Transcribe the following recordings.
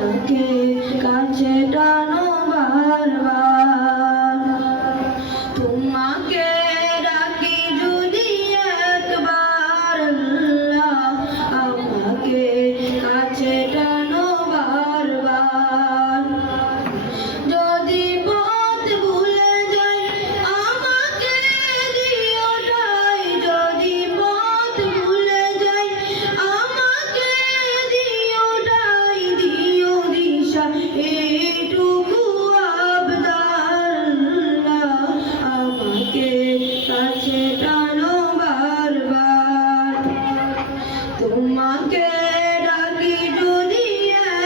আমাকে কাছে টানো বারবার। তোমাকে ডাকি যদি একবার আল্লাহ, আমাকে কাছে টানো বারবার। যদি পথ ভুলে যাই আমাকে দিও ঠাই, যদি পথ ভুলে যাই আমাকে দিও ঠাই, দিও দিশা এইটুকু আবদার আল্লাহ, আমাকে কাছে টানো বারবার। তোমাকে ডাকি যদি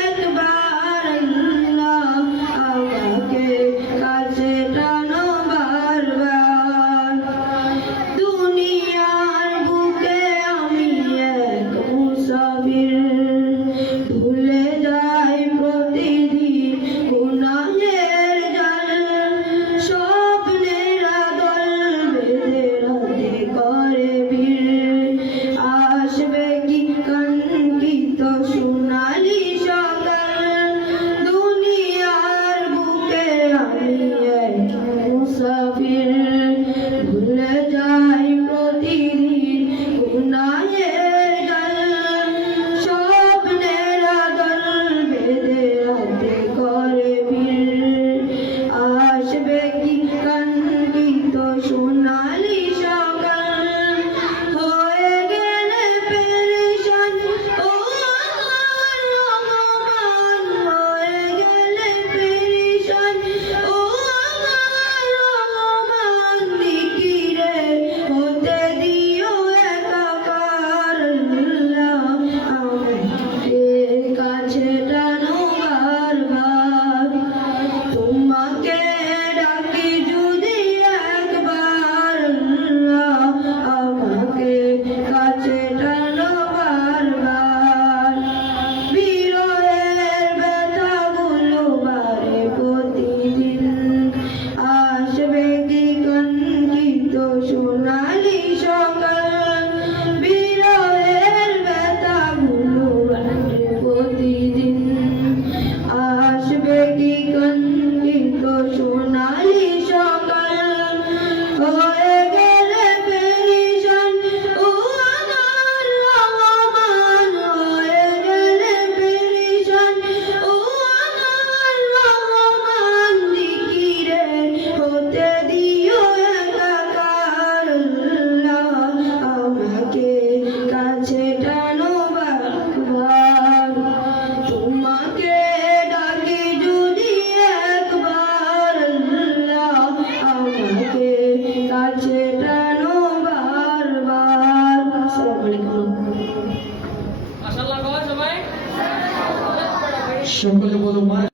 একবার আল্লাহ, আমাকে কাছে টানো বারবার। দুনিয়ার বুকে আমি এক মুসাফির, ভুলে যাই প্রতিদিন গুনাহের জাল। স্বপ্নের আদল বেঁধে রাতে করে ভিড়, আসবে কি কাঙ্ক্ষিত সোনালি সকাল। দুনিয়ার বুকে আমি এক মুসাফির, ভুলে যাই প্রতিদিন গুনাহের জাল। স্বপ্নের আদল বেঁধে রাতে করে ভিড়, আসবে কি কাঙ্ক্ষিত সোনালি সকাল। হয়ে গেলে পেরেশান ও আমার রহমান, হয়ে গেলে পেরেশান ও আমার রহমান। জিকিরে হতে দিও একাকার আল্লাহ, আমাকে কাছে টানো বারবার। তোমাকে ডাকি যদি একবার আল্লাহ, আমাকে কাছে টানো বারবার। বিরহের ব্যথাগুলো বাড়ে প্রতিদিন, আসবে কি কাঙ্ক্ষিত সোনালি সকাল। বিরহের ব্যথাগুলো বাড়ে প্রতিদিন, আসবে কি কাঙ্ক্ষিত সোনালি সকাল। হয়ে গেলে পেরেশান ও আমার রহমান, হয়ে গেলে পেরেশান ও আমার রহমান। জিকিরে হতে দিও একাকার আল্লাহ, আমাকে কাছে টানো বারবার। তোমাকে ডাকি যদি একবার আল্লাহ, আমাকে কাছে টানো বারবার। আসসালামু আলাইকুম। মাশাআল্লাহ সবাই সকলে বলো।